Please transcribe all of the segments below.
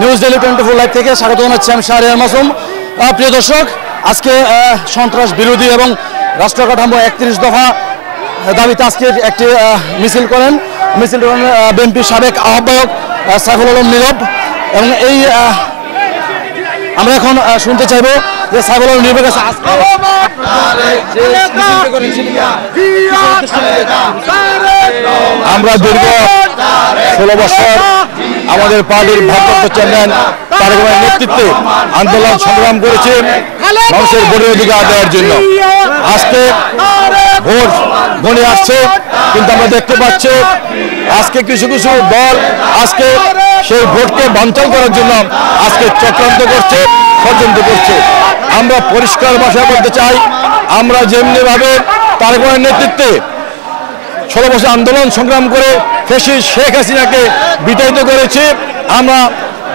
News daily 24 live থেকে স্বাগত জানাচ্ছি আমি শাহরিয়ার মাসুম। প্রিয় দর্শক, আজকে সন্ত্রাস বিরোধী এবং রাষ্ট্র কাঠামো 31 দফা দাবিতে আজকে একটি মিছিল করেন বিএনপির সাবেক আহ্বায়ক সাইফুল আলম নীরব। এবং এই আমরা এখন শুনতে চাইব যে সাইফুল আলম নীরবের কাছে আমরা দীর্ঘ 16 বছর আমাদের পার্টির ভারপ্রাপ্ত চেয়ারম্যান তারেক রহমানের নেতৃত্বে আন্দোলন সংগ্রাম করেছে মানুষের ভোটের অধিকার দেওয়ার জন্য। আজকে ভোট ঘনিয়ে আসছে, কিন্তু আমরা দেখতে পাচ্ছি আজকে কিছু কিছু দল আজকে সেই ভোটকে বানচাল করার জন্য আজকে চক্রান্ত করছে, ষড়যন্ত্র করছে। আমরা পরিষ্কার ভাষায় বলতে চাই, আমরা যেমনিভাবে তারেক রহমানের নেতৃত্বে 16 বছর আন্দোলন সংগ্রাম করে ফ্যাসিস্ট শেখ হাসিনাকে বিতাড়িত করেছি, আমরা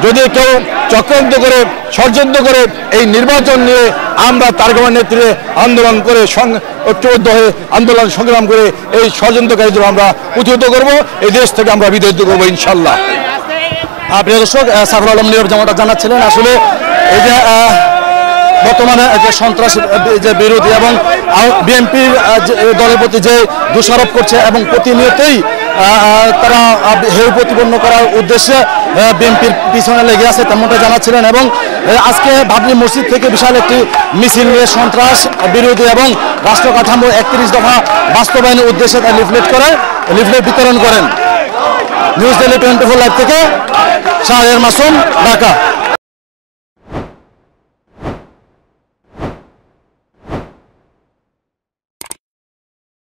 যদি কেউ চক্রান্ত করে ষড়যন্ত্র করে এই নির্বাচন নিয়ে আমরা তারেক রহমানের নেতৃত্বে আন্দোলন করে ঐক্যবদ্ধ হয়ে আন্দোলন সংগ্রাম করে এই ষড়যন্ত্রকারীদের আমরা প্রতিহত করব, এই দেশ থেকে আমরা বিতাড়িত করবো ইনশাল্লাহ। প্রিয় দর্শক, সাইফুল আলম নীরব যেমনটা জানাচ্ছিলেন, আসলে এই যে বর্তমানে যে সন্ত্রাস যে বিরোধী এবং বিএনপির দলের প্রতি যে দোষারোপ করছে এবং প্রতিনিয়তই তারা হেয় প্রতিপন্ন করার উদ্দেশ্যে বিএনপির পিছনে লেগে আছে তেমনটা জানাচ্ছিলেন। এবং আজকে বাবরি মসজিদ থেকে বিশাল একটি মিছিল নিয়ে সন্ত্রাস বিরোধী এবং রাষ্ট্র কাঠামো 31 দফা বাস্তবায়নের উদ্দেশ্যে লিফলেট বিতরণ করেন। নিউজ ডেইলি 24 লাইভ থেকে শাহরিয়ার মাসুম, ঢাকা।